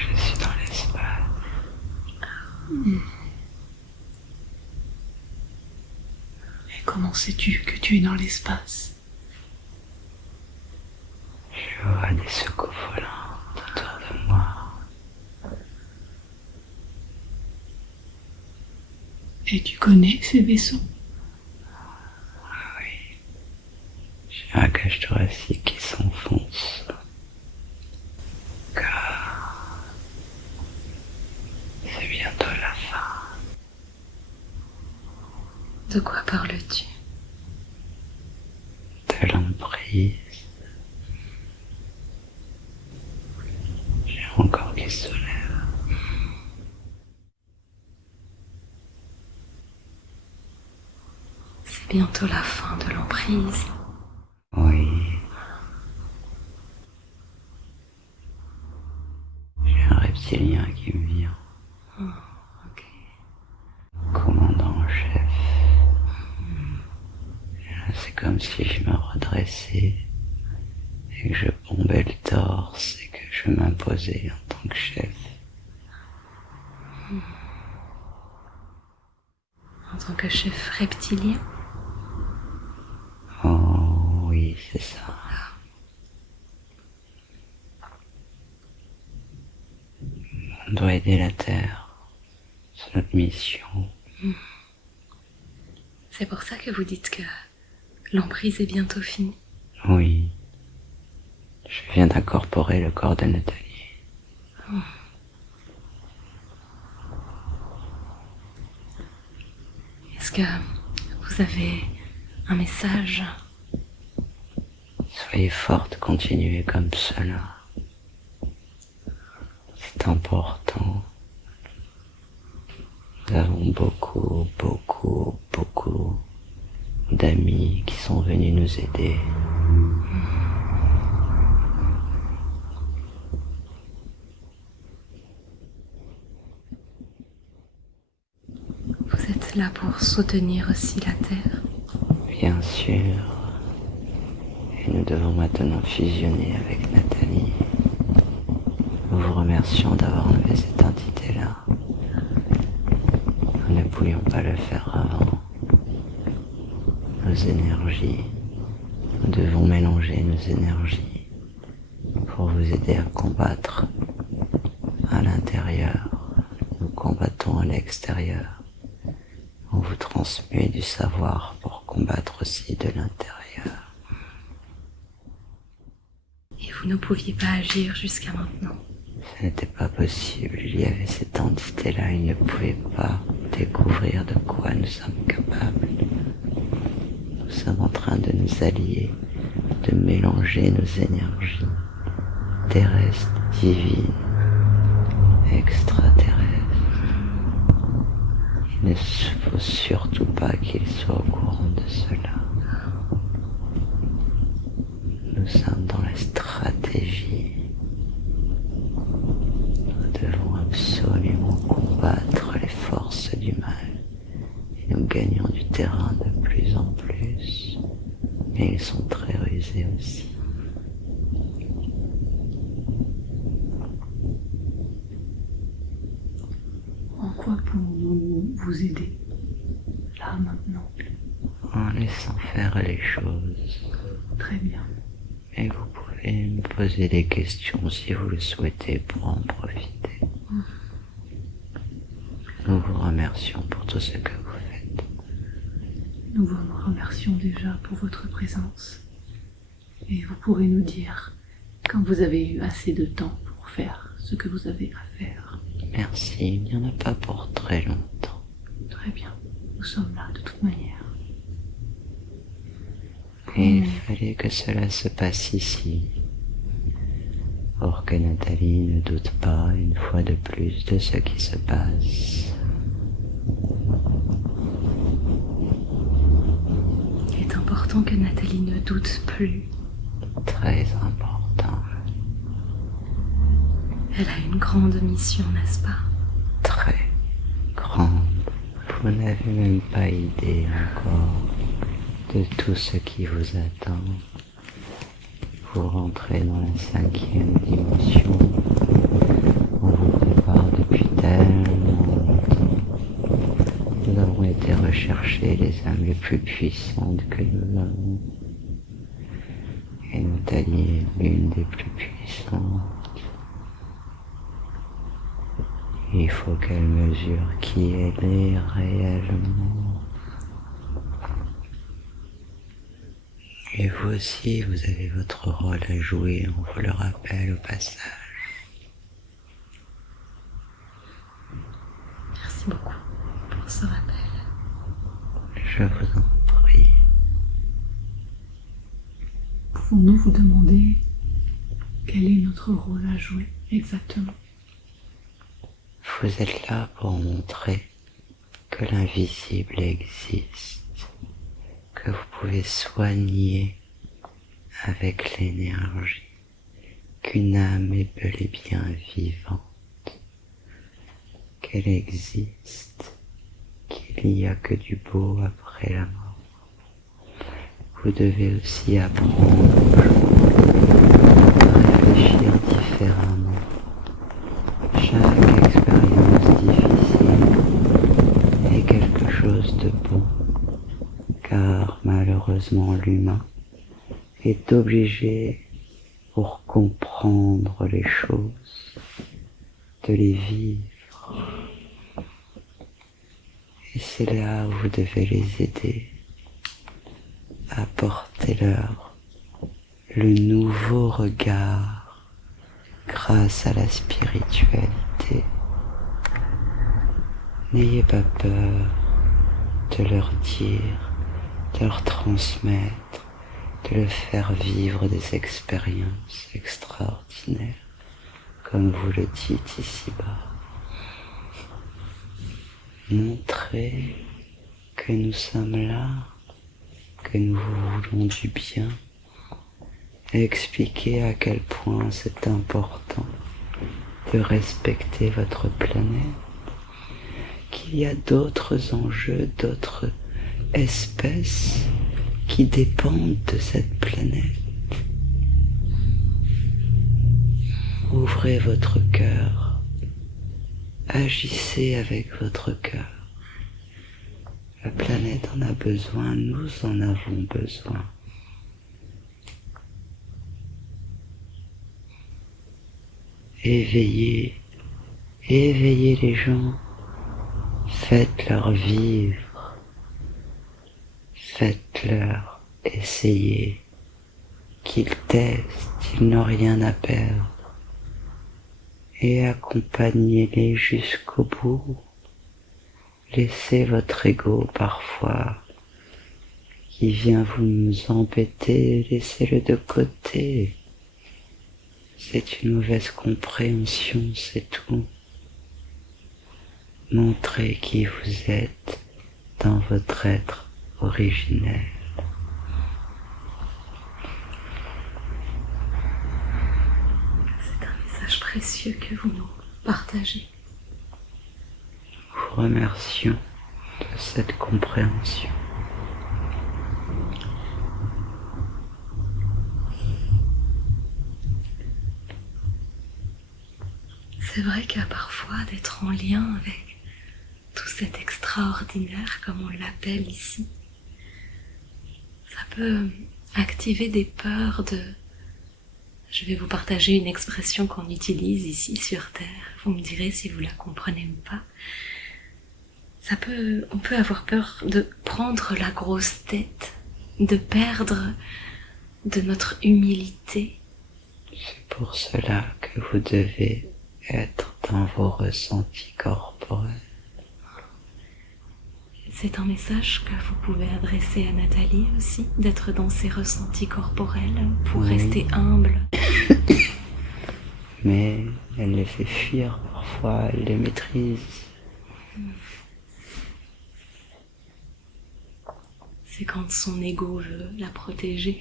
Je suis dans l'espace. Et comment sais-tu que tu es dans l'espace? Je vois des secours volants autour de moi. Et tu connais ces vaisseaux? Oui. J'ai un cage thoracique qui s'enfonce. Car c'est bientôt la fin. De quoi parles-tu? De l'emprise. J'ai mon corps qui se soulève. C'est bientôt la fin de l'emprise. Oui. J'ai un reptilien qui me vient. Ok. Commandant en chef. C'est comme si je me redressais et que je bombais le torse et que je m'imposais en tant que chef. En tant que chef reptilien? Oh oui, c'est ça. On doit aider la Terre. C'est notre mission. C'est pour ça que vous dites que l'emprise est bientôt finie. Oui. Je viens d'incorporer le corps de Nathalie. Est-ce que vous avez un message? Soyez forte, continuez comme cela. C'est important. Nous avons beaucoup d'amis qui sont venus nous aider. Vous êtes là pour soutenir aussi la Terre? Bien sûr. Et nous devons maintenant fusionner avec Nathalie. Nous vous remercions d'avoir enlevé cette entité-là. Nous ne pouvions pas le faire avant. Nos énergies, nous devons mélanger nos énergies pour vous aider à combattre à l'intérieur. Nous combattons à l'extérieur. On vous transmet du savoir pour combattre aussi de l'intérieur. Et vous ne pouviez pas agir jusqu'à maintenant? Ce n'était pas possible. Il y avait cette entité-là. Il ne pouvait pas découvrir de quoi nous sommes capables. Nous sommes en train de nous allier, de mélanger nos énergies terrestres, divines, extraterrestres. Il ne faut surtout pas qu'il soit au courant de cela. Nous sommes dans la stratégie. Nous devons absolument combattre les forces du mal. Et nous gagnons du terrain de plus en plus. Mais ils sont très rusés aussi. En quoi pouvons-nous vous aider? Là, maintenant. En laissant faire les choses. Très bien. Mais vous pouvez me poser des questions si vous le souhaitez pour en profiter. Nous vous remercions pour tout ce que vous faites. Nous vous remercions déjà pour votre présence. Et vous pourrez nous dire quand vous avez eu assez de temps pour faire ce que vous avez à faire. Merci, il n'y en a pas pour très longtemps. Très bien. Nous sommes là de toute manière. Et il fallait que cela se passe ici, pour que Nathalie ne doute pas une fois de plus de ce qui se passe. Il est important que Nathalie ne doute plus. Très important. Elle a une grande mission, n'est-ce pas? Très grande. Vous n'avez même pas idée encore de tout ce qui vous attend. Vous rentrez dans la 5e dimension. On chercher les âmes les plus puissantes que nous avons. Et Nathalie est l'une des plus puissantes. Il faut qu'elle mesure qui elle est réellement. Et vous aussi, vous avez votre rôle à jouer, on vous le rappelle au passage. Merci beaucoup pour ce rappel. Je vous en prie. Pouvons-nous vous demander quel est notre rôle à jouer exactement? Vous êtes là pour montrer que l'invisible existe, que vous pouvez soigner avec l'énergie, qu'une âme est bel et bien vivante, qu'elle existe, qu'il n'y a que du beau après la mort. Vous devez aussi apprendre à réfléchir différemment. Chaque expérience difficile est quelque chose de bon, car malheureusement l'humain est obligé, pour comprendre les choses, de les vivre. Et c'est là où vous devez les aider. Apportez-leur le nouveau regard grâce à la spiritualité. N'ayez pas peur de leur dire, de leur transmettre, de leur faire vivre des expériences extraordinaires, comme vous le dites ici-bas. Montrez que nous sommes là, que nous vous voulons du bien. Expliquez à quel point c'est important de respecter votre planète, qu'il y a d'autres enjeux, d'autres espèces qui dépendent de cette planète. Ouvrez votre cœur, agissez avec votre cœur. La planète en a besoin, nous en avons besoin. Éveillez les gens, faites-leur vivre, faites-leur essayer, qu'ils testent, ils n'ont rien à perdre, et accompagnez-les jusqu'au bout. Laissez votre ego parfois qui vient vous embêter, laissez-le de côté. C'est une mauvaise compréhension, c'est tout. Montrez qui vous êtes dans votre être originel. C'est un message précieux que vous nous partagez. Nous vous remercions de cette compréhension. C'est vrai qu'il y a parfois d'être en lien avec tout cet extraordinaire, comme on l'appelle ici. Ça peut activer des peurs de... Je vais vous partager une expression qu'on utilise ici sur Terre. Vous me direz si vous la comprenez ou pas. On peut avoir peur de prendre la grosse tête, de perdre de notre humilité. C'est pour cela que vous devez être dans vos ressentis corporels. C'est un message que vous pouvez adresser à Nathalie aussi, d'être dans ses ressentis corporels pour rester humble. Mais elle les fait fuir parfois, elle les maîtrise. C'est quand son ego veut la protéger.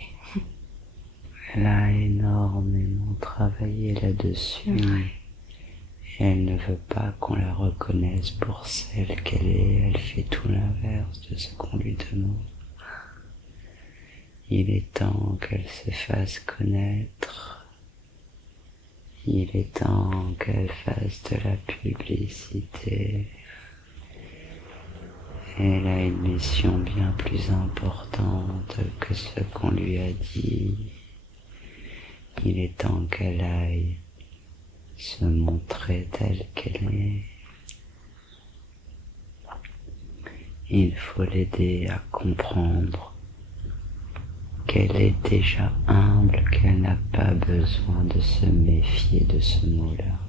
Elle a énormément travaillé là-dessus. Ouais. Et elle ne veut pas qu'on la reconnaisse pour celle qu'elle est. Elle fait tout l'inverse de ce qu'on lui demande. Il est temps qu'elle se fasse connaître. Il est temps qu'elle fasse de la publicité. Elle a une mission bien plus importante que ce qu'on lui a dit. Il est temps qu'elle aille se montrer telle qu'elle est. Il faut l'aider à comprendre qu'elle est déjà humble, qu'elle n'a pas besoin de se méfier de ce mot-là.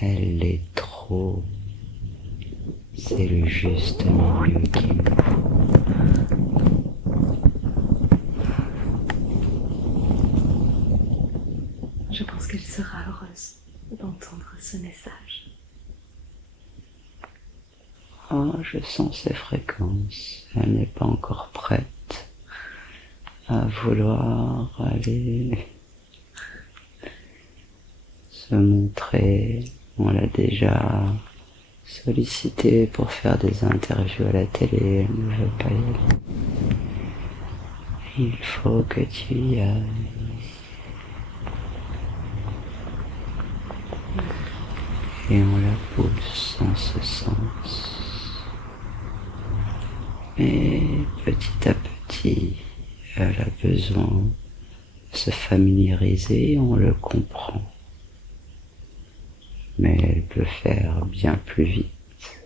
Elle l'est trop. C'est le juste milieu qu'il nous faut. Je pense qu'elle sera heureuse d'entendre ce message. Oh, je sens ses fréquences. Elle n'est pas encore prête à vouloir aller se montrer. On l'a déjà sollicité pour faire des interviews à la télé. Elle ne veut pas y aller. Il faut que tu y ailles. Et on la pousse en ce sens. Mais petit à petit, elle a besoin de se familiariser, on le comprend. Mais elle peut faire bien plus vite.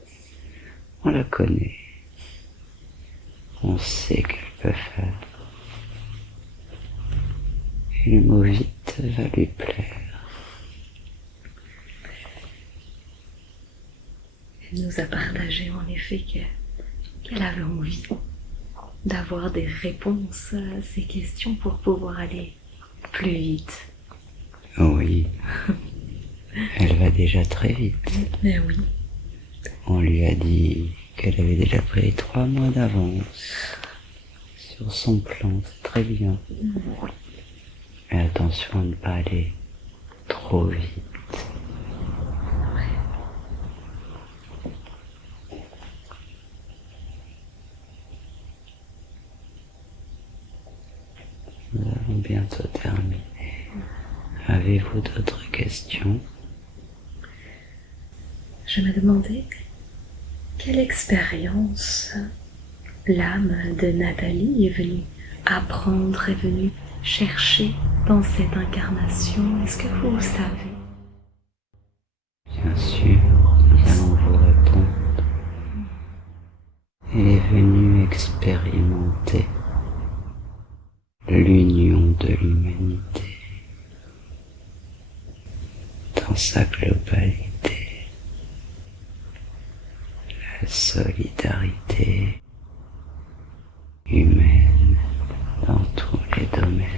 On la connaît. On sait qu'elle peut faire. Et le mot vite va lui plaire. Elle nous a partagé en effet qu'elle avait envie d'avoir des réponses à ces questions pour pouvoir aller plus vite. Oui, elle va déjà très vite. Mais oui. On lui a dit qu'elle avait déjà pris 3 mois d'avance sur son plan, c'est très bien. Mais attention à ne pas aller trop vite. Nous allons bientôt terminer. Avez-vous d'autres questions? Je me demandais quelle expérience l'âme de Nathalie est venue apprendre, est venue chercher dans cette incarnation. Est-ce que vous le savez? Bien sûr, nous allons vous répondre. Elle est venue expérimenter l'union de l'humanité dans sa globalité, la solidarité humaine dans tous les domaines.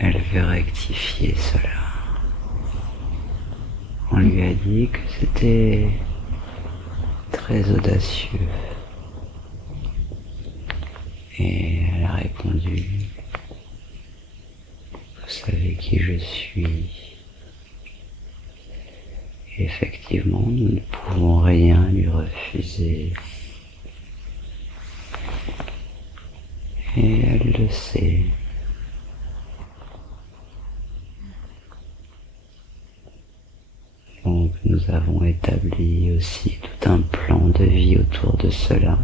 Elle veut rectifier cela. On lui a dit que c'était très audacieux. Et elle a répondu, vous savez qui je suis. Et effectivement, nous ne pouvons rien lui refuser. Et elle le sait. Donc nous avons établi aussi tout un plan de vie autour de cela,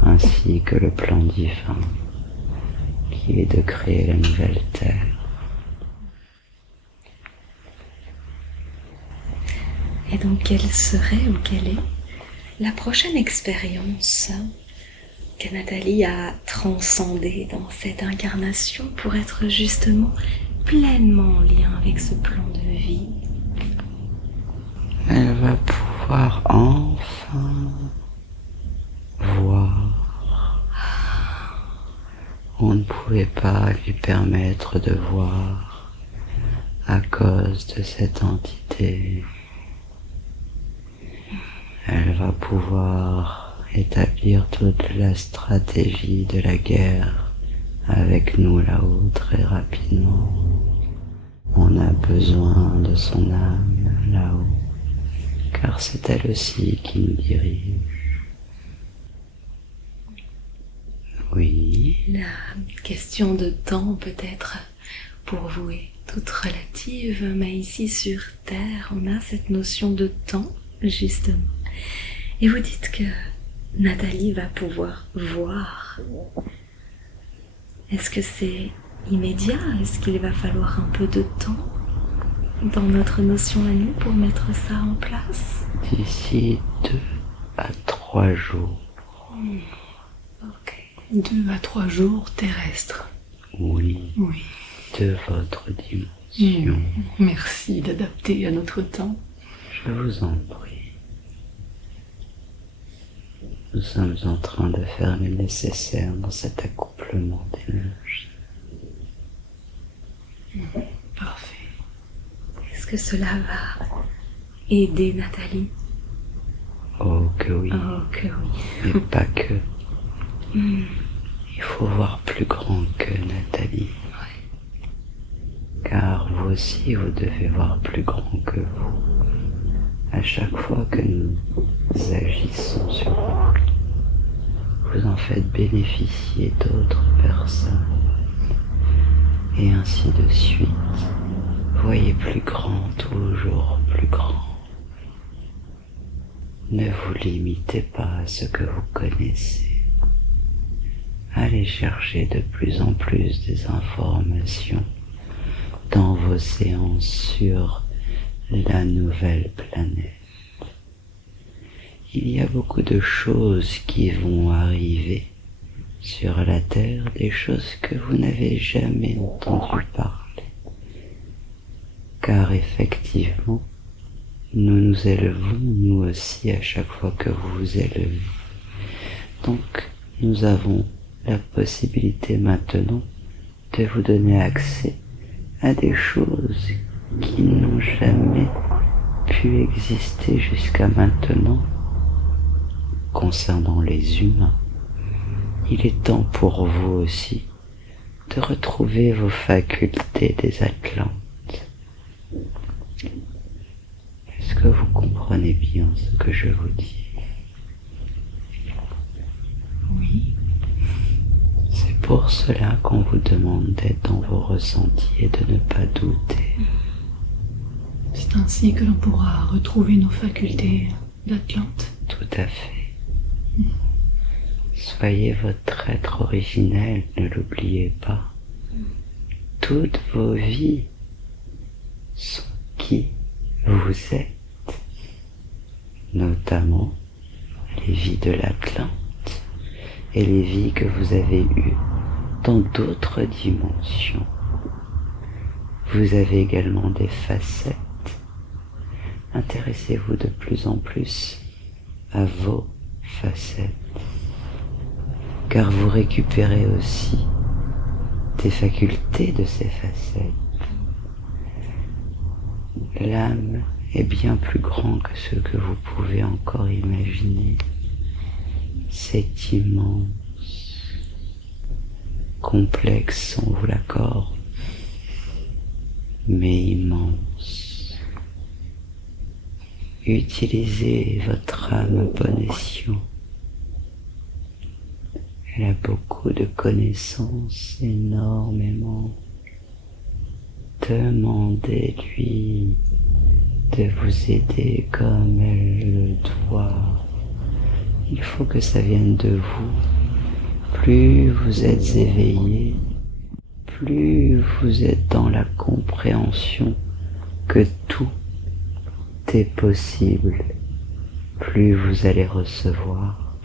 ainsi que le plan divin, qui est de créer la nouvelle terre. Et donc, quelle serait ou quelle est la prochaine expérience que Nathalie a transcendée dans cette incarnation pour être justement pleinement en lien avec ce plan de vie? Elle va pouvoir enfin voir. On ne pouvait pas lui permettre de voir à cause de cette entité. Elle va pouvoir établir toute la stratégie de la guerre avec nous là-haut très rapidement. On a besoin de son âme là-haut, car c'est elle aussi qui nous dirige. Oui. La question de temps peut-être pour vous est toute relative, mais ici sur Terre, on a cette notion de temps justement. Et vous dites que Nathalie va pouvoir voir. Est-ce que c'est immédiat? Est-ce qu'il va falloir un peu de temps dans notre notion à nous pour mettre ça en place? D'ici 2 à 3 jours. Ok. 2 à 3 jours terrestres. Oui, Oui. de votre dimension. Merci d'adapter à notre temps. Je vous en prie. Nous sommes en train de faire le nécessaire dans cet accouplement d'énergie. Parfait. Est-ce que cela va aider Nathalie? Oh que oui, Oh que oui. mais pas que. Il faut voir plus grand que Nathalie. Car vous aussi, vous devez voir plus grand que vous. À chaque fois que nous agissons sur vous, vous en faites bénéficier d'autres personnes. Et ainsi de suite. Voyez plus grand, toujours plus grand. Ne vous limitez pas à ce que vous connaissez. Allez chercher de plus en plus des informations dans vos séances sur la nouvelle planète. Il y a beaucoup de choses qui vont arriver sur la Terre, des choses que vous n'avez jamais entendu parler. Car effectivement, nous nous élevons, nous aussi, à chaque fois que vous vous élevez. Donc, nous avons la possibilité maintenant de vous donner accès à des choses qui n'ont jamais pu exister jusqu'à maintenant concernant les humains. Il est temps pour vous aussi de retrouver vos facultés des Atlantes. Est-ce que vous comprenez bien ce que je vous dis? Oui. C'est pour cela qu'on vous demande d'être dans vos ressentis et de ne pas douter. C'est ainsi que l'on pourra retrouver nos facultés d'Atlante. Tout à fait. Soyez votre être originel, ne l'oubliez pas. Toutes vos vies sont qui vous êtes, notamment les vies de l'Atlante et les vies que vous avez eues dans d'autres dimensions. Vous avez également des facettes. Intéressez-vous de plus en plus à vos facettes, car vous récupérez aussi des facultés de ces facettes. L'âme est bien plus grand que ce que vous pouvez encore imaginer. C'est immense, complexe, on vous l'accorde, mais immense. Utilisez votre âme à bon escient. Elle a beaucoup de connaissances, énormément. Demandez-lui de vous aider comme elle le doit. Il faut que ça vienne de vous. Plus vous êtes éveillé, plus vous êtes dans la compréhension que tout est possible, plus vous allez recevoir.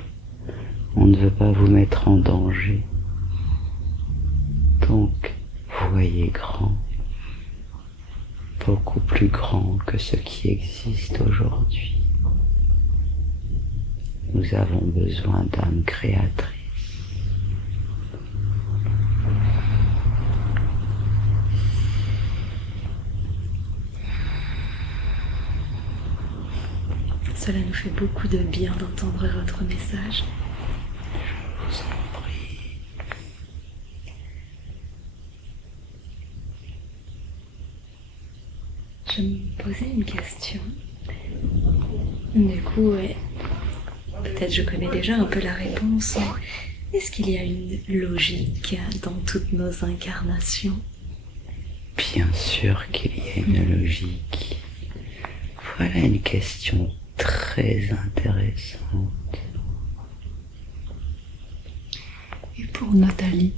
On ne veut pas vous mettre en danger. Donc, voyez grand, beaucoup plus grand que ce qui existe aujourd'hui. Nous avons besoin d'âmes créatrices. Cela nous fait beaucoup de bien d'entendre votre message. Je vous en prie. Je me posais une question. Du coup, peut-être je connais déjà un peu la réponse. Est-ce qu'il y a une logique dans toutes nos incarnations? Bien sûr qu'il y a une logique. Voilà une question très intéressante. Et pour Nathalie,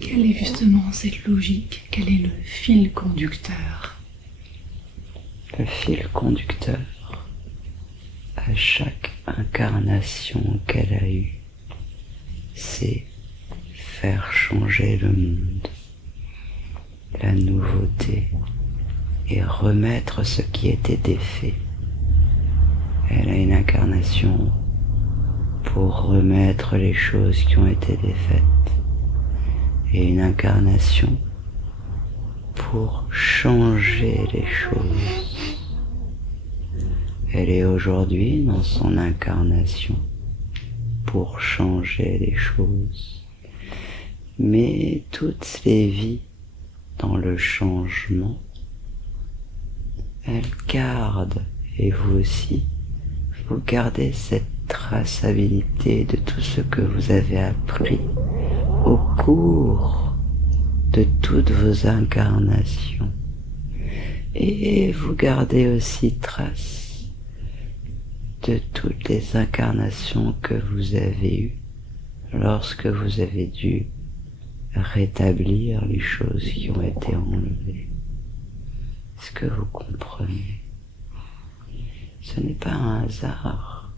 quelle est justement cette logique? Quel est le fil conducteur? Le fil conducteur, à chaque incarnation qu'elle a eue, c'est faire changer le monde, la nouveauté, et remettre ce qui était défait. Elle a une incarnation pour remettre les choses qui ont été défaites, et une incarnation pour changer les choses. Elle est aujourd'hui dans son incarnation pour changer les choses. Mais toutes les vies dans le changement, elles gardent, et vous aussi, vous gardez cette traçabilité de tout ce que vous avez appris au cours de toutes vos incarnations. Et vous gardez aussi trace de toutes les incarnations que vous avez eues lorsque vous avez dû rétablir les choses qui ont été enlevées. Est-ce que vous comprenez? Ce n'est pas un hasard.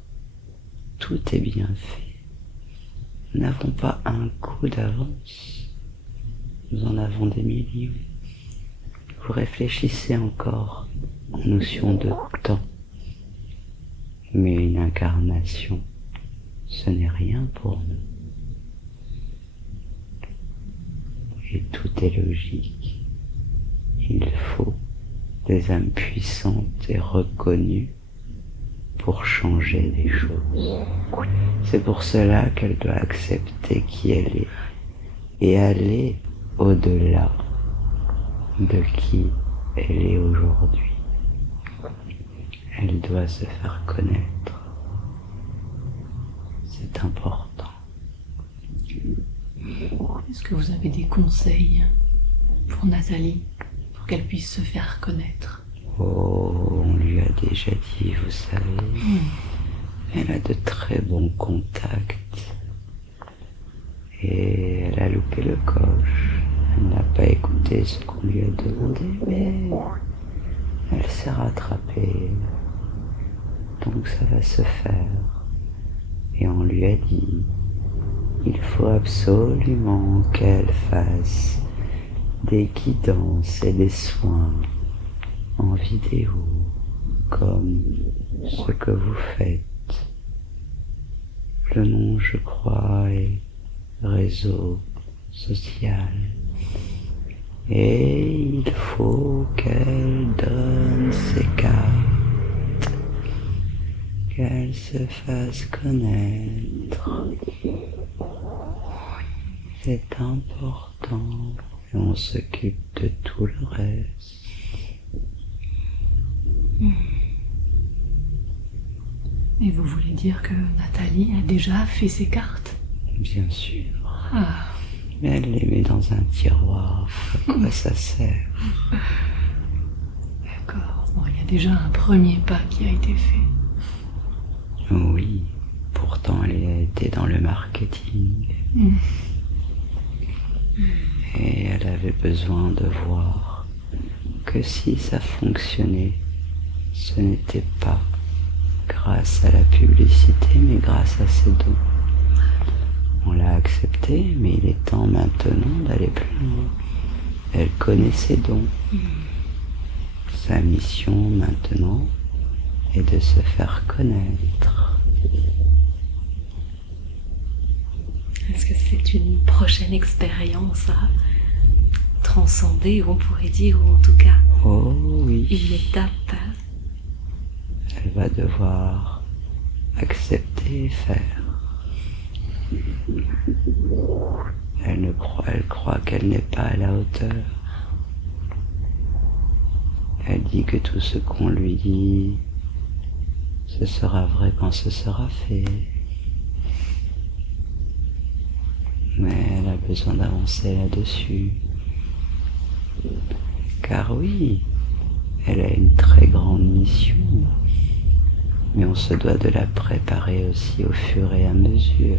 Tout est bien fait. Nous n'avons pas un coup d'avance. Nous en avons des millions. Vous réfléchissez encore en notion de temps. Mais une incarnation, ce n'est rien pour nous. Et tout est logique. Il faut des âmes puissantes et reconnues pour changer les choses. C'est pour cela qu'elle doit accepter qui elle est et aller au-delà de qui elle est aujourd'hui. Elle doit se faire connaître. C'est important. Est-ce que vous avez des conseils pour Nathalie, pour qu'elle puisse se faire connaître? Oh, on lui a déjà dit, vous savez. Elle a de très bons contacts. Et elle a loupé le coche. Elle n'a pas écouté ce qu'on lui a demandé, mais elle s'est rattrapée. Donc ça va se faire. Et on lui a dit, il faut absolument qu'elle fasse des guidances et des soins en vidéo, comme ce que vous faites. Le nom, je crois, est réseau social. Et il faut qu'elle donne ses cartes, qu'elle se fasse connaître. C'est important, et on s'occupe de tout le reste. Et vous voulez dire que Nathalie a déjà fait ses cartes? Bien sûr. Ah, Mais elle les met dans un tiroir. À quoi ça sert? d'accord. Bon, il y a déjà un premier pas qui a été fait. Oui, pourtant elle a été dans le marketing. Et elle avait besoin de voir que si ça fonctionnait, ce n'était pas grâce à la publicité, mais grâce à ses dons. On l'a accepté, mais il est temps maintenant d'aller plus loin. Elle connaît ses dons. Sa mission maintenant est de se faire connaître. Est-ce que c'est une prochaine expérience à transcender, on pourrait dire, ou en tout cas Oh oui. une étape? Elle va devoir accepter et faire. Elle croit qu'elle n'est pas à la hauteur. Elle dit que tout ce qu'on lui dit, ce sera vrai quand ce sera fait. Mais elle a besoin d'avancer là-dessus. Car oui, elle a une très grande mission. Mais on se doit de la préparer aussi au fur et à mesure.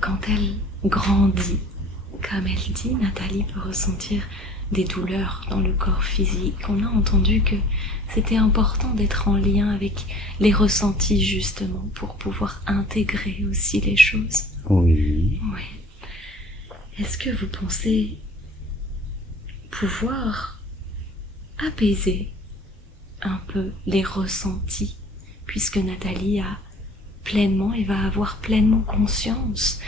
Quand elle grandit, comme elle dit, Nathalie peut ressentir des douleurs dans le corps physique. On a entendu que c'était important d'être en lien avec les ressentis justement pour pouvoir intégrer aussi les choses. Oui. Oui. Est-ce que vous pensez pouvoir apaiser un peu les ressentis puisque Nathalie a pleinement et va avoir pleinement conscience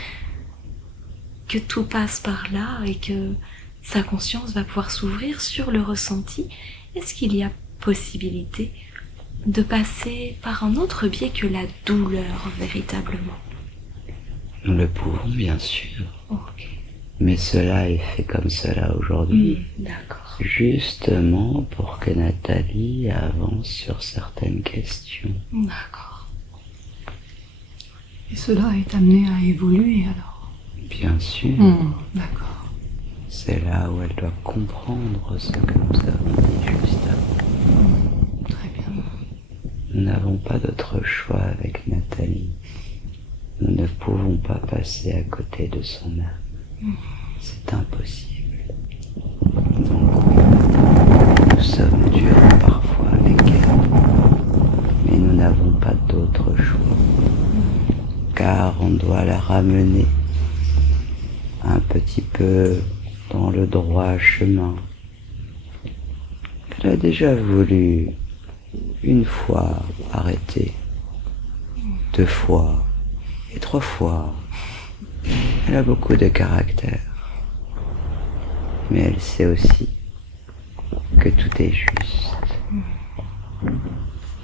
que tout passe par là et que sa conscience va pouvoir s'ouvrir sur le ressenti? Est-ce qu'il y a possibilité de passer par un autre biais que la douleur véritablement? Nous le pouvons bien sûr. Ok. Mais cela est fait comme cela aujourd'hui. D'accord. Justement pour que Nathalie avance sur certaines questions. D'accord. Et cela est amené à évoluer alors? Bien sûr. D'accord. C'est là où elle doit comprendre ce que nous avons dit juste avant. Très bien. Nous n'avons pas d'autre choix avec Nathalie. Nous ne pouvons pas passer à côté de son âme. C'est impossible. Donc oui, nous sommes durs parfois avec elle. Mais nous n'avons pas d'autre choix. Car on doit la ramener un petit peu dans le droit chemin. Elle a déjà voulu une fois arrêter, 2 fois et 3 fois. Elle a beaucoup de caractère. Mais elle sait aussi que tout est juste.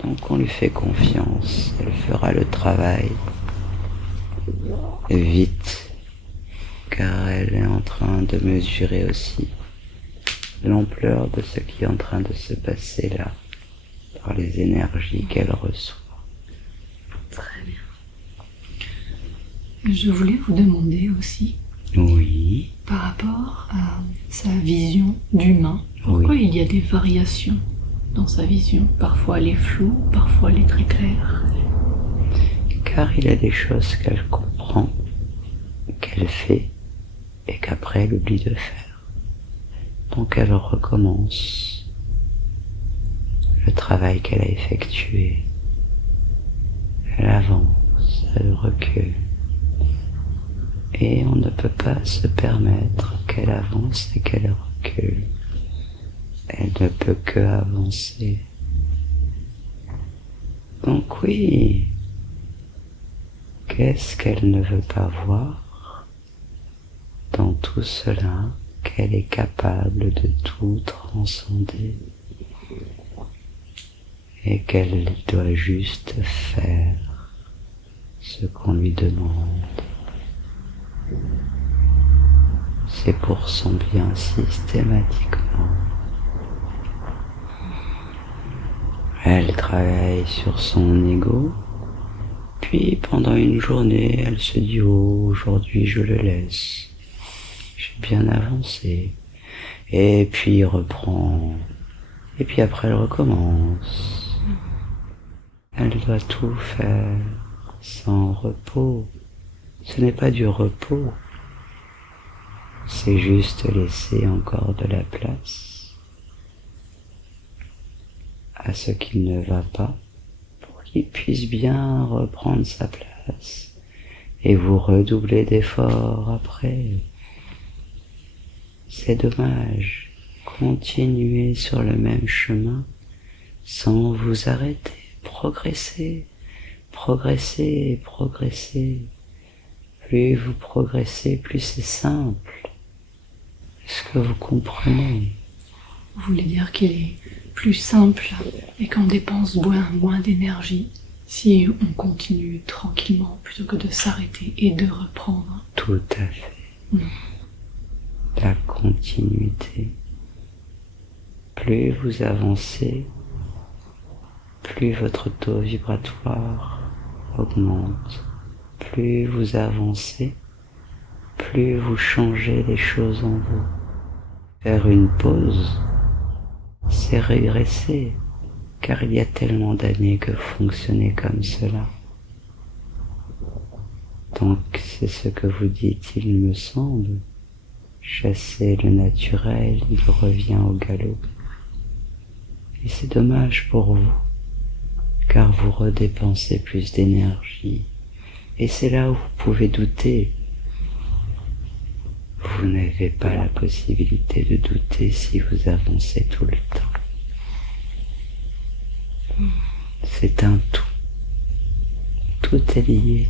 Donc on lui fait confiance. Elle fera le travail vite. Car elle est en train de mesurer aussi l'ampleur de ce qui est en train de se passer là, par les énergies qu'elle reçoit. Très bien. Je voulais vous demander aussi, Oui. par rapport à sa vision d'humain, pourquoi il y a des variations dans sa vision? Parfois elle est floue, parfois elle est très claire. Car il y a des choses qu'elle comprend, qu'elle fait, et qu'après elle oublie de faire. Donc elle recommence le travail qu'elle a effectué. Elle avance, elle recule. Et on ne peut pas se permettre qu'elle avance et qu'elle recule. Elle ne peut que avancer. Donc oui, qu'est-ce qu'elle ne veut pas voir dans tout cela, qu'elle est capable de tout transcender et qu'elle doit juste faire ce qu'on lui demande. C'est pour son bien systématiquement. Elle travaille sur son ego, puis pendant une journée, elle se dit « Oh, aujourd'hui je le laisse, j'ai bien avancé ». Et puis reprend, et puis après elle recommence. Elle doit tout faire sans repos. Ce n'est pas du repos, c'est juste laisser encore de la place à ce qui ne va pas pour qu'il puisse bien reprendre sa place et vous redoubler d'efforts après. C'est dommage, continuez sur le même chemin sans vous arrêter, progressez, progressez, progressez. Plus vous progressez, plus c'est simple. Est-ce que vous comprenez? Vous voulez dire qu'il est plus simple et qu'on dépense moins d'énergie si on continue tranquillement plutôt que de s'arrêter et de reprendre? Tout à fait. La continuité. Plus vous avancez, plus votre taux vibratoire augmente. Plus vous avancez, plus vous changez les choses en vous. Faire une pause, c'est régresser, car il y a tellement d'années que vous fonctionnez comme cela. Donc c'est ce que vous dites, il me semble. Chasser le naturel, il revient au galop. Et c'est dommage pour vous, car vous redépensez plus d'énergie. Et c'est là où vous pouvez douter. Vous n'avez pas la possibilité de douter si vous avancez tout le temps. C'est un tout. Tout est lié.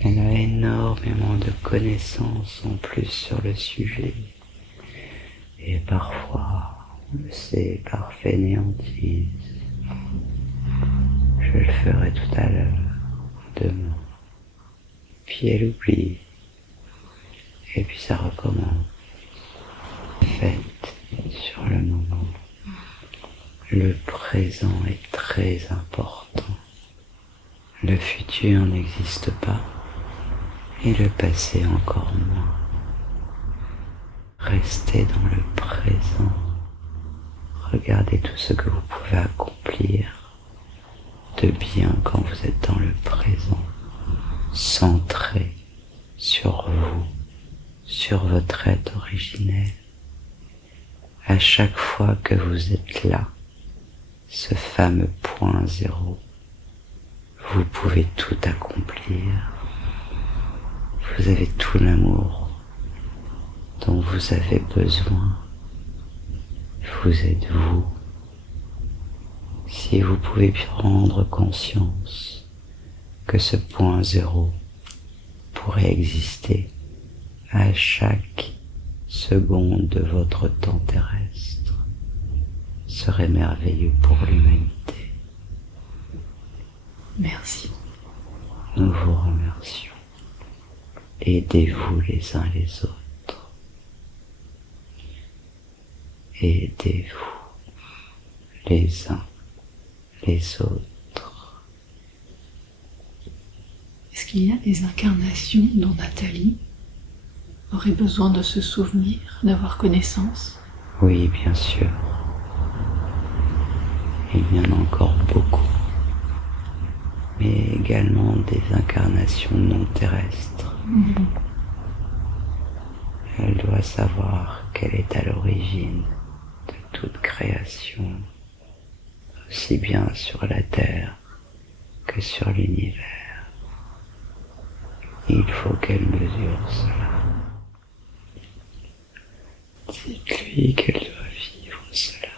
Elle a énormément de connaissances en plus sur le sujet. Et parfois, on le sait, par fainéantise. Je le ferai tout à l'heure, demain. Puis elle oublie. Et puis ça recommence. Faites sur le moment. Le présent est très important. Le futur n'existe pas. Et le passé encore moins. Restez dans le présent. Regardez tout ce que vous pouvez accomplir de bien quand vous êtes dans le présent. Centré sur vous, sur votre être originel. À chaque fois que vous êtes là, ce fameux point zéro, vous pouvez tout accomplir. Vous avez tout l'amour dont vous avez besoin. Vous êtes vous. Si vous pouvez prendre conscience que ce point zéro pourrait exister à chaque seconde de votre temps terrestre, serait merveilleux pour l'humanité. Merci. Nous vous remercions. Aidez-vous les uns les autres. Aidez-vous les uns les autres. Est-ce qu'il y a des incarnations dont Nathalie aurait besoin de se souvenir, d'avoir connaissance? Oui, bien sûr. Il y en a encore beaucoup. Mais également des incarnations non terrestres. Elle doit savoir qu'elle est à l'origine de toute création, aussi bien sur la Terre que sur l'univers. Il faut qu'elle mesure cela. Dites-lui qu'elle doit vivre cela.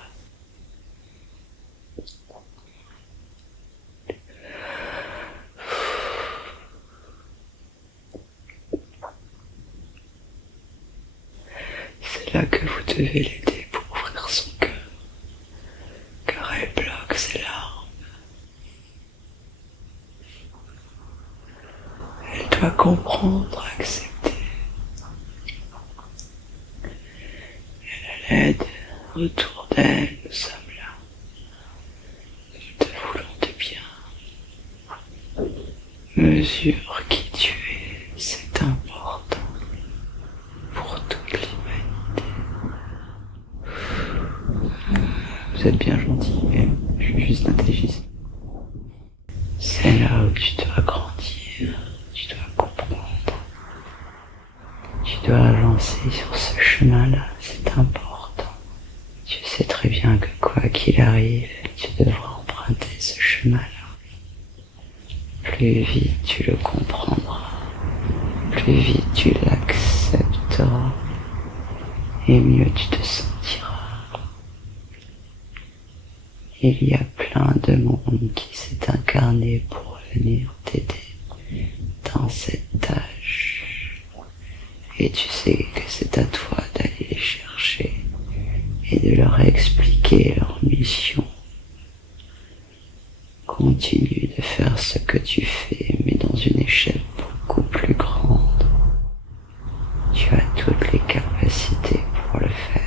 C'est là que vous devez l'aider pour ouvrir son cœur, car elle bloque ses larmes. Elle doit comprendre, accepter. Elle a l'aide autour d'elle, nous sommes là. Nous te voulons du bien. Mesure qui tu es, c'est important pour toute l'humanité. Vous êtes bien gentil, mais je suis juste intelligiste. C'est là où tu dois grandir, tu dois comprendre. Tu dois avancer sur ce chemin-là, c'est important. Tu sais très bien que quoi qu'il arrive, tu devras emprunter ce chemin-là. Plus vite tu le comprendras, plus vite tu l'accepteras, et mieux tu te sentiras. Il y a plein de monde qui s'est incarné pour venir t'aider dans cette tâche. Et tu sais que c'est à toi d'aller les chercher et de leur expliquer leur mission. Continue de faire ce que tu fais, mais dans une échelle beaucoup plus grande. Tu as toutes les capacités pour le faire.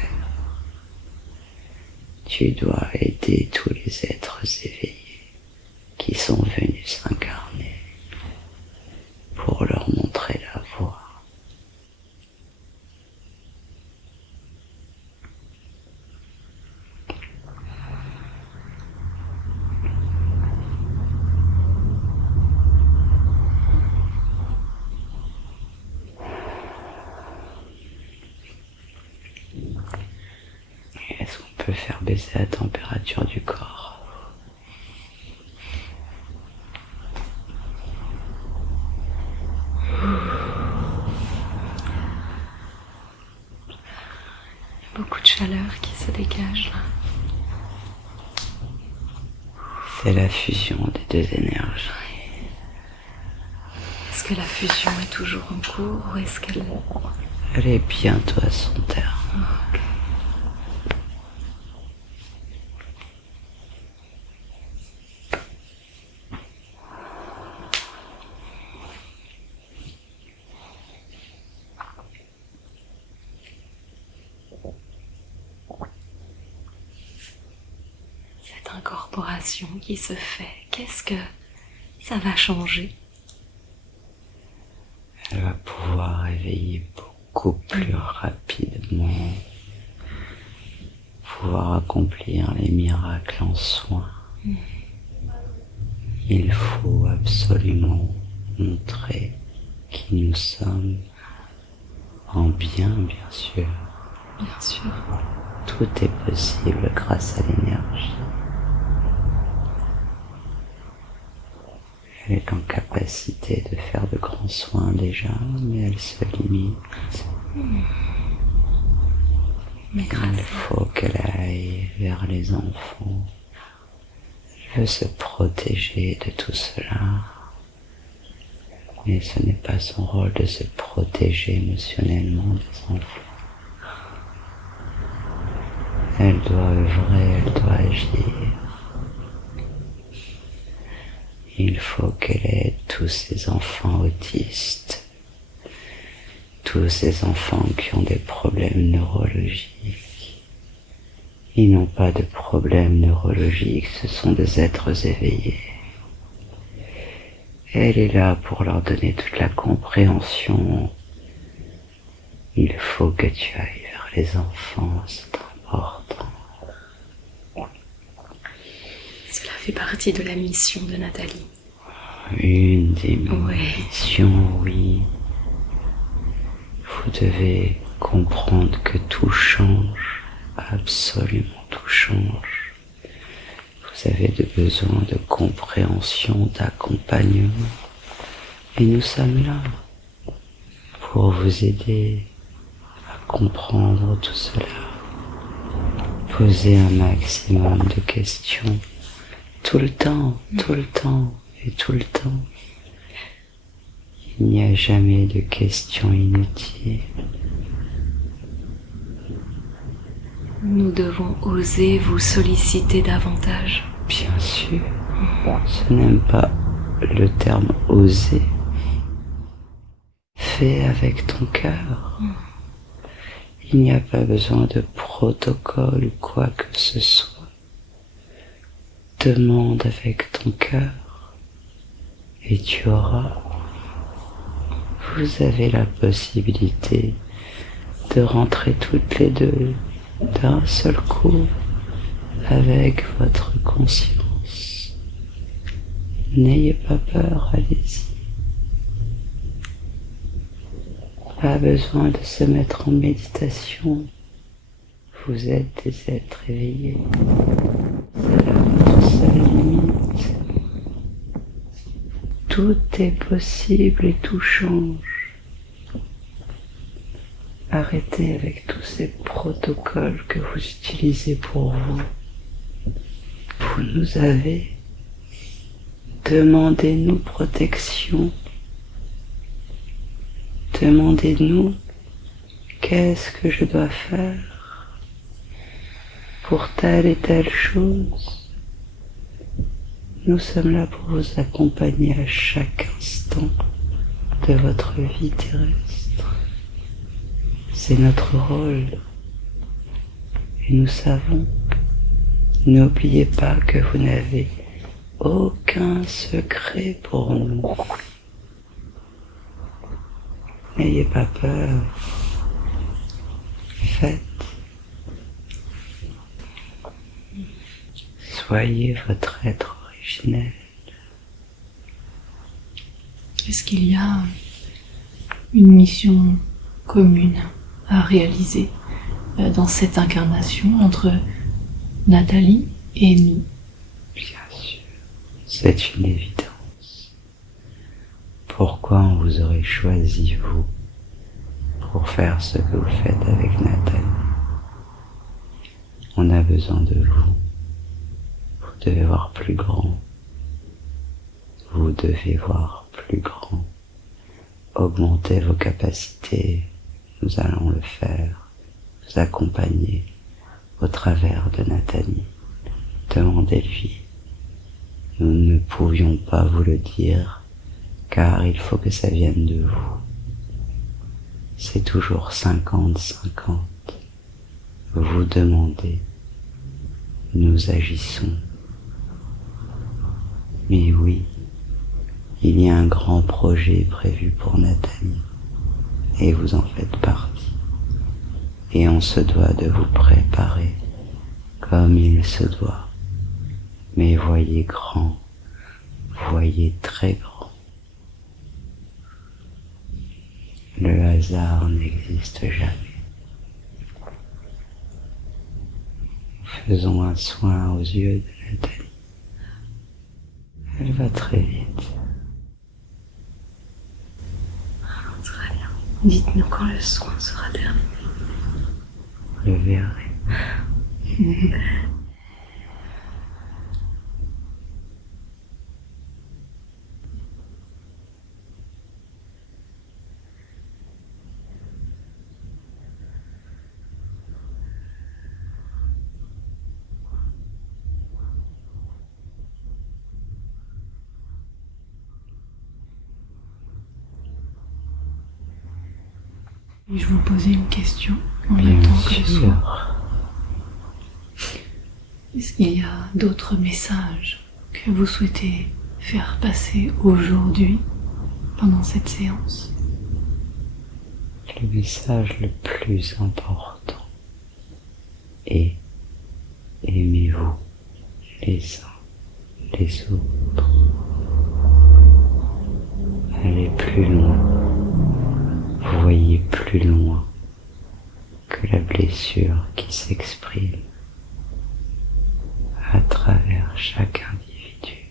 Tu dois aider tous les êtres éveillés qui sont venus s'incarner peut faire baisser la température du corps. Beaucoup de chaleur qui se dégage là. C'est la fusion des deux énergies. Est-ce que la fusion est toujours en cours ou est-ce qu'elle... Elle est bientôt à son terme. Ok. Cette incorporation qui se fait, qu'est-ce que ça va changer? Elle va pouvoir réveiller beaucoup plus rapidement, pouvoir accomplir les miracles en soins. Il faut absolument montrer qui nous sommes, en bien, bien sûr. Bien sûr. Tout est possible grâce à l'énergie. Elle est en capacité de faire de grands soins déjà, mais elle se limite. Mais grâce Il faut qu'elle aille vers les enfants. Elle veut se protéger de tout cela. Mais ce n'est pas son rôle de se protéger émotionnellement des enfants. Elle doit œuvrer, elle doit agir. Il faut qu'elle aide tous ces enfants autistes, tous ces enfants qui ont des problèmes neurologiques. Ils n'ont pas de problèmes neurologiques, ce sont des êtres éveillés. Elle est là pour leur donner toute la compréhension. Il faut que tu ailles vers les enfants, c'est important. cela fait partie de la mission de Nathalie. Une des Ouais. missions, oui. Vous devez comprendre que tout change, absolument tout change. Vous avez besoin de compréhension, d'accompagnement. Et nous sommes là pour vous aider à comprendre tout cela. Posez un maximum de questions. Tout le temps et tout le temps. Il n'y a jamais de questions inutiles. Nous devons oser vous solliciter davantage. Bien sûr, ce n'aime pas le terme oser. Fais avec ton cœur. Il n'y a pas besoin de protocole ou quoi que ce soit. Demande avec ton cœur et tu auras. Vous avez la possibilité de rentrer toutes les deux d'un seul coup avec votre conscience. N'ayez pas peur, allez-y. Pas besoin de se mettre en méditation. Vous êtes des êtres éveillés. C'est là votre seule limite. Tout est possible et tout change. Arrêtez avec tous ces protocoles que vous utilisez pour vous. Vous nous avez. Demandez-nous protection. Demandez-nous qu'est-ce que je dois faire pour telle et telle chose. Nous sommes là pour vous accompagner à chaque instant de votre vie terrestre. C'est notre rôle. Et nous savons. N'oubliez pas que vous n'avez aucun secret pour nous. N'ayez pas peur. Faites. Soyez votre être originel. Est-ce qu'il y a une mission commune à réaliser dans cette incarnation entre Nathalie et nous. Bien sûr, c'est une évidence. Pourquoi on vous aurait choisi, vous, pour faire ce que vous faites avec Nathalie? On a besoin de vous. Vous devez voir plus grand. Vous devez voir plus grand. Augmentez vos capacités. Nous allons le faire. Vous accompagner au travers de Nathalie. Demandez-lui. Nous ne pouvions pas vous le dire, car il faut que ça vienne de vous. C'est toujours 50-50. Vous demandez, nous agissons. Mais oui, il y a un grand projet prévu pour Nathalie, et vous en faites partie. Et on se doit de vous préparer comme il se doit. Mais voyez grand, voyez très grand. Le hasard n'existe jamais. Faisons un soin aux yeux de Nathalie. Elle va très vite. Très bien. Dites-nous quand le soin sera terminé. Vous le verrez. Puis-je vous poser une question en même temps que le soin? Est-ce qu'il y a d'autres messages que vous souhaitez faire passer aujourd'hui pendant cette séance? Le message le plus important est: aimez-vous les uns les autres. Allez plus loin. Vous voyez plus loin que la blessure qui s'exprime à travers chaque individu.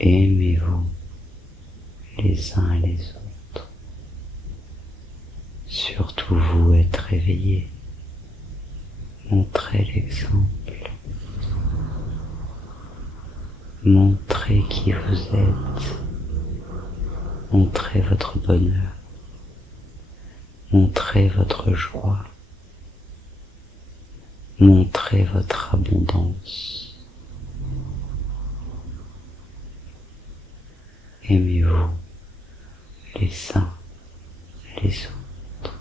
Aimez-vous les uns et les autres. Surtout vous êtes réveillés. Montrez l'exemple. Montrez qui vous êtes. Montrez votre bonheur. Montrez votre joie. Montrez votre abondance. Aimez-vous les uns les autres.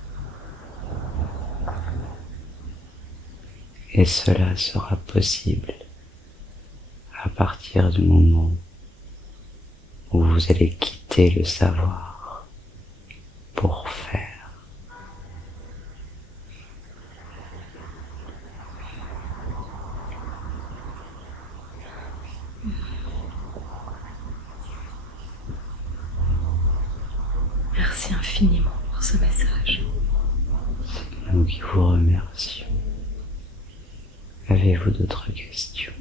Et cela sera possible à partir du moment où vous allez quitter le savoir pour faire. Merci infiniment pour ce message. C'est nous qui vous remercions. Avez-vous d'autres questions?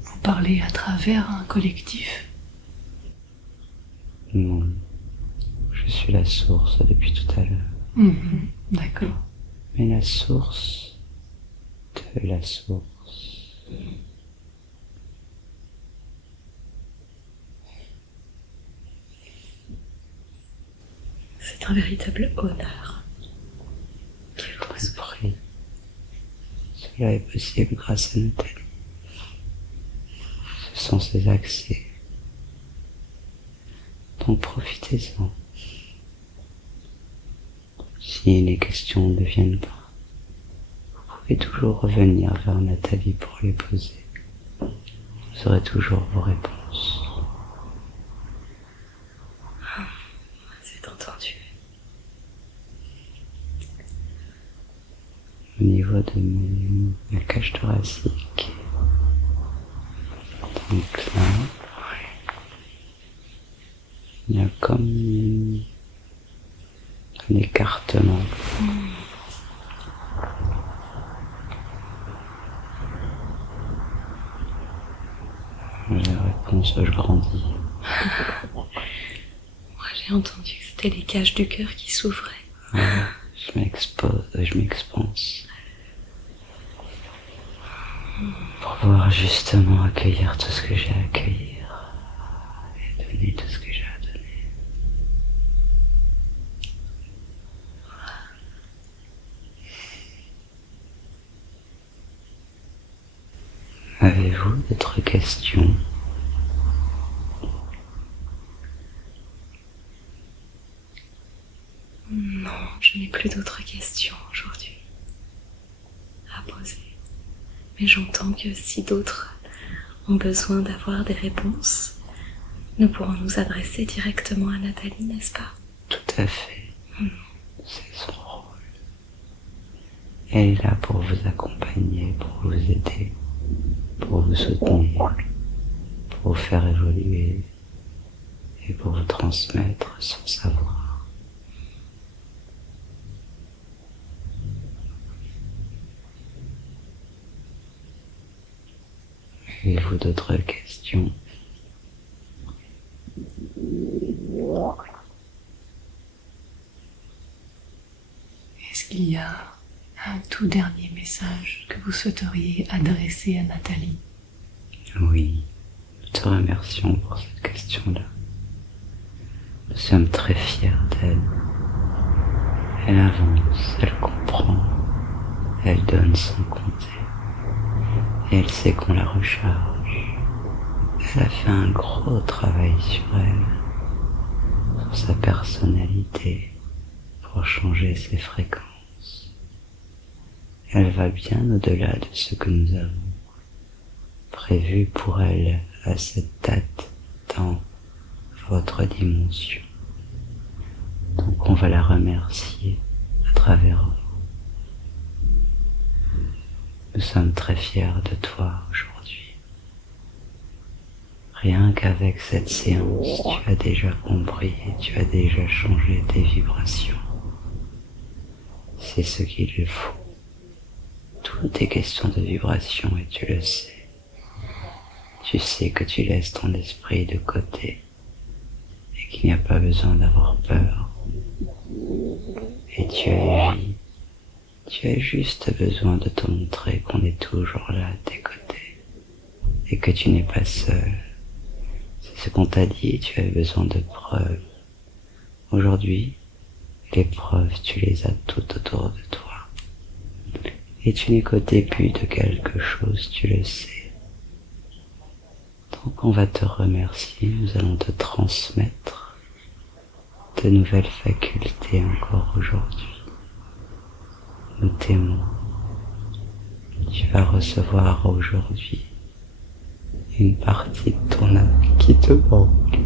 Vous parlez à travers un collectif? Non, je suis la source depuis tout à l'heure. D'accord. Mais la source de la source. C'est un véritable honneur. Je vous prie. Cela est possible grâce à Nathalie. Ce sont ses accès. Donc profitez-en. Si les questions ne viennent pas, vous pouvez toujours revenir vers Nathalie pour les poser. Vous aurez toujours vos réponses. C'est entendu. Au niveau de la cage thoracique, donc là, il y a comme un écartement. La réponse, je grandis. Moi, j'ai entendu que c'était les cages du cœur qui s'ouvraient. Je m'expanse. Pour pouvoir justement accueillir tout ce que j'ai à accueillir. Et donner tout ce que j'ai à donner. Avez-vous d'autres questions? Non, je n'ai plus d'autres questions aujourd'hui à poser. Mais j'entends que si d'autres ont besoin d'avoir des réponses, nous pourrons nous adresser directement à Nathalie, n'est-ce pas? Tout à fait. C'est son rôle. Elle est là pour vous accompagner, pour vous aider, pour vous soutenir, pour vous faire évoluer et pour vous transmettre son savoir. Avez-vous d'autres questions? Est-ce qu'il y a un tout dernier message que vous souhaiteriez adresser à Nathalie? Oui, nous te remercions pour cette question-là. Nous sommes très fiers d'elle. Elle avance, elle comprend, elle donne sans compter. Et elle sait qu'on la recharge. Elle a fait un gros travail sur elle, sur sa personnalité, pour changer ses fréquences. Elle va bien au-delà de ce que nous avons prévu pour elle à cette date dans votre dimension. Donc on va la remercier à travers vous. Nous sommes très fiers de toi aujourd'hui. Rien qu'avec cette séance, tu as déjà compris et tu as déjà changé tes vibrations. C'est ce qu'il faut. Tout est question de vibration et tu le sais. Tu sais que tu laisses ton esprit de côté et qu'il n'y a pas besoin d'avoir peur. Et tu agis. Tu as juste besoin de te montrer qu'on est toujours là à tes côtés et que tu n'es pas seul. C'est ce qu'on t'a dit et tu avais besoin de preuves. Aujourd'hui, les preuves, tu les as toutes autour de toi. Et tu n'es qu'au début de quelque chose, tu le sais. Donc on va te remercier, nous allons te transmettre de nouvelles facultés encore aujourd'hui. Nous t'aimons. Tu vas recevoir aujourd'hui une partie de ton âme qui te manque.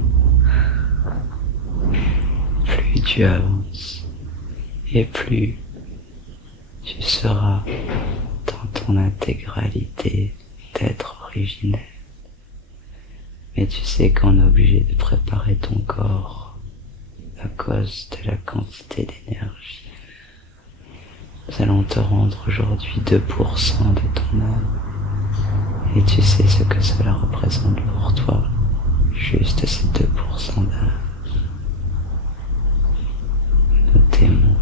Plus tu avances et plus tu seras dans ton intégralité d'être originel. Mais tu sais qu'on est obligé de préparer ton corps à cause de la quantité d'énergie. Nous allons te rendre aujourd'hui 2% de ton âme. Et tu sais ce que cela représente pour toi. Juste ces 2% d'âme. Nous t'aimons.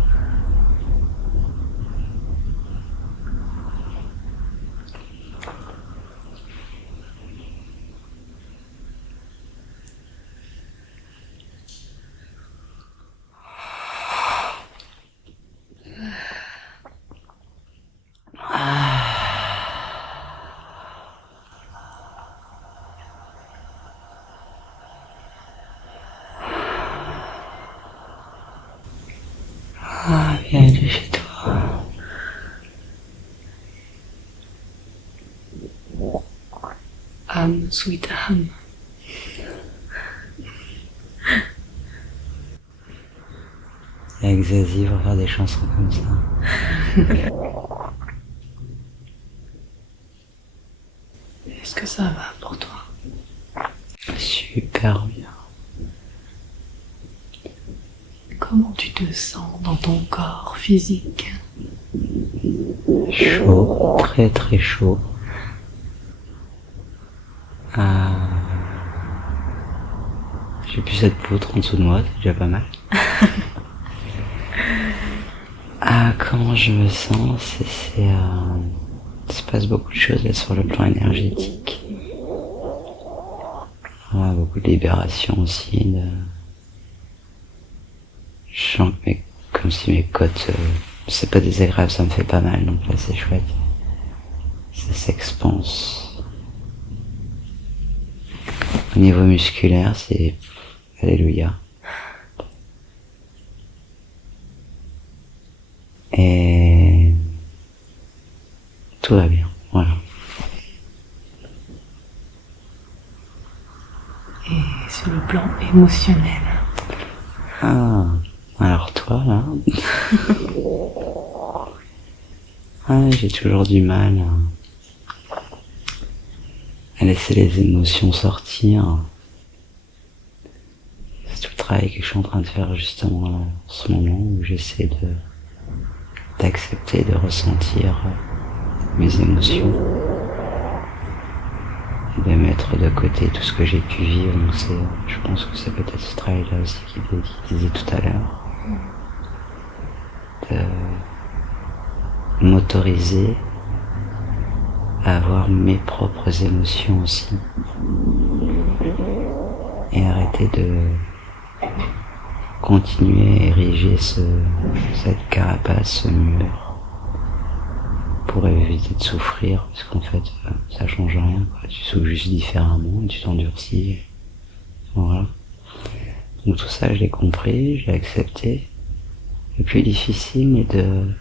Ah, bienvenue chez toi. Âme, sweet âme. Et avec Zazie, on va faire des chansons comme ça. Est-ce que ça va pour toi? Super bien. Comment tu te sens dans ton corps physique? Chaud, très très chaud. Ah, J'ai plus cette poutre en dessous de moi, c'est déjà pas mal. Ah, comment je me sens, il se passe beaucoup de choses là sur le plan énergétique. Ah, beaucoup de libération aussi. Je sens que comme si mes côtes, c'est pas désagréable, ça me fait pas mal, donc là c'est chouette. Ça s'expanse. Au niveau musculaire, c'est alléluia. Et tout va bien, voilà. Et sur le plan émotionnel? Ah, alors toi là, ah, j'ai toujours du mal à laisser les émotions sortir. C'est tout le travail que je suis en train de faire justement là, en ce moment, où j'essaie d'accepter, de ressentir mes émotions et de mettre de côté tout ce que j'ai pu vivre. Donc je pense que c'est peut-être ce travail-là aussi qu'il disait tout à l'heure, de m'autoriser à avoir mes propres émotions aussi et arrêter de continuer à ériger cette carapace, ce mur, pour éviter de souffrir, parce qu'en fait, ça change rien, quoi. Tu souffres juste différemment et tu t'endurcis. Voilà. Donc tout ça, je l'ai compris, je l'ai accepté. Le plus difficile est de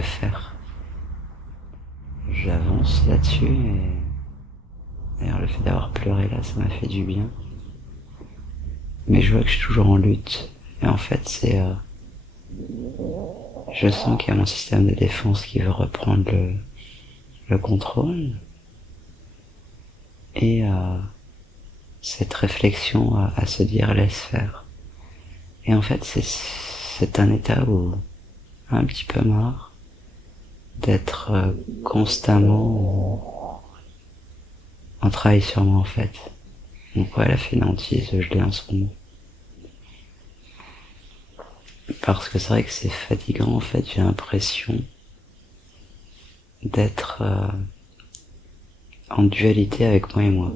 faire. J'avance là-dessus et d'ailleurs le fait d'avoir pleuré là, ça m'a fait du bien. Mais je vois que je suis toujours en lutte. Et en fait, je sens qu'il y a mon système de défense qui veut reprendre le contrôle. Et cette réflexion à se dire laisse faire. Et en fait, c'est un état où un petit peu marre d'être constamment en travail sur moi en fait. Donc ouais, la fainéantise, je l'ai en ce moment. Parce que c'est vrai que c'est fatigant en fait, j'ai l'impression d'être en dualité avec moi et moi.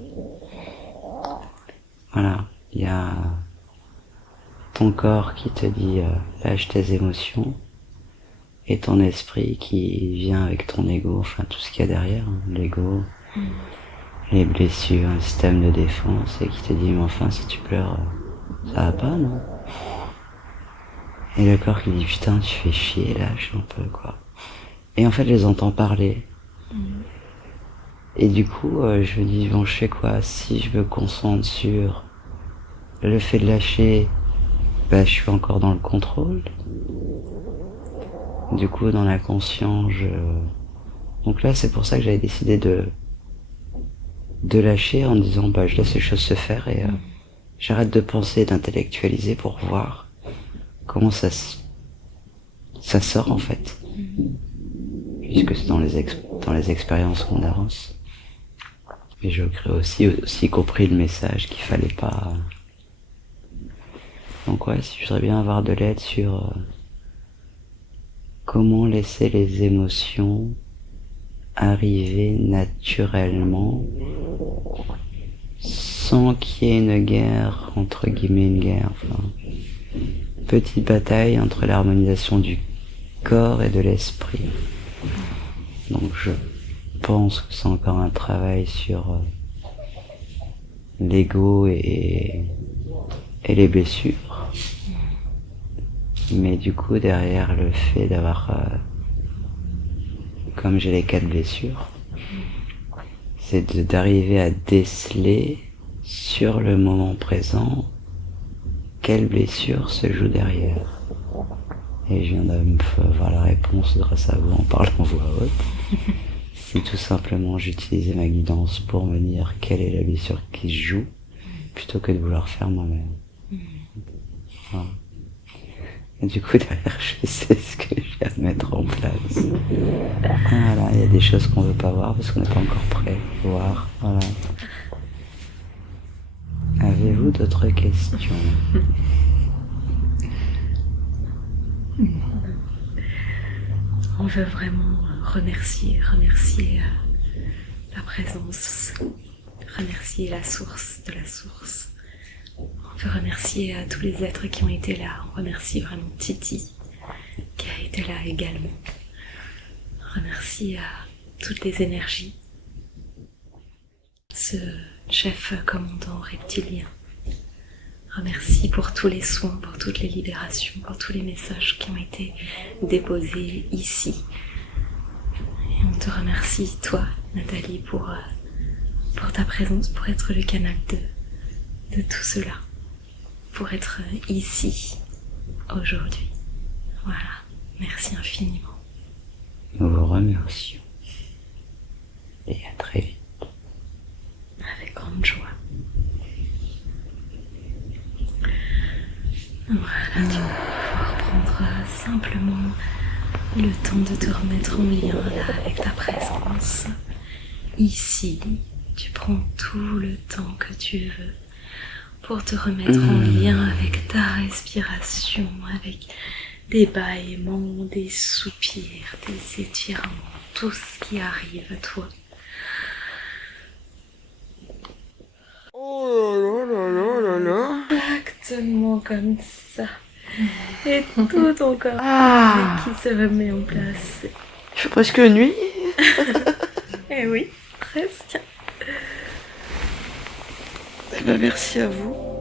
Voilà, il y a ton corps qui te dit lâche tes émotions et ton esprit qui vient avec ton ego, enfin tout ce qu'il y a derrière, hein, l'ego, les blessures, un système de défense et qui te dit mais enfin si tu pleures, ça va pas non? Et le corps qui dit putain tu fais chier, lâche un peu quoi. Et en fait je les entends parler. Et du coup je me dis bon je fais quoi? Si je me concentre sur le fait de lâcher, bah je suis encore dans le contrôle. Du coup dans l'inconscient donc là c'est pour ça que j'avais décidé de lâcher en disant bah je laisse les choses se faire et j'arrête de penser, d'intellectualiser pour voir comment ça sort en fait, puisque c'est dans les expériences qu'on avance. Et je crée aussi compris le message qu'il fallait pas. Donc ouais, si je voudrais bien avoir de l'aide sur comment laisser les émotions arriver naturellement sans qu'il y ait une guerre, entre guillemets une guerre, enfin, petite bataille entre l'harmonisation du corps et de l'esprit. Donc je pense que c'est encore un travail sur l'ego et les blessures. Mais du coup derrière le fait d'avoir comme j'ai les 4 blessures, c'est d'arriver à déceler sur le moment présent quelle blessure se joue derrière. Et je viens d'avoir la réponse grâce à vous en parlant voix haute. Si tout simplement j'utilisais ma guidance pour me dire quelle est la blessure qui se joue, plutôt que de vouloir faire moi-même. Voilà. Et du coup derrière je sais ce que je viens de mettre en place. Voilà, il y a des choses qu'on veut pas voir parce qu'on n'est pas encore prêt à voir. Voilà. Avez-vous Avez-vous d'autres questions? On veut vraiment remercier ta présence, remercier la source de la source. On veut remercier tous les êtres qui ont été là. On remercie vraiment Titi qui a été là également. On remercie toutes les énergies. Ce chef commandant reptilien. Remercie pour tous les soins, pour toutes les libérations, pour tous les messages qui ont été déposés ici. Et on te remercie, toi, Nathalie, pour ta présence, pour être le canal de tout cela, pour être ici, aujourd'hui. Voilà, merci infiniment. Nous vous remercions. Et à très vite. Avec grande joie. Voilà, tu vas pouvoir prendre simplement le temps de te remettre en lien là avec ta présence. Ici, tu prends tout le temps que tu veux pour te remettre en lien avec ta respiration, avec des bâillements, des soupirs, des étirements, tout ce qui arrive à toi. Exactement comme ça. Et tout ton corps qui se remet en place. Il fait presque nuit. Eh oui, presque. Eh ben, merci à vous.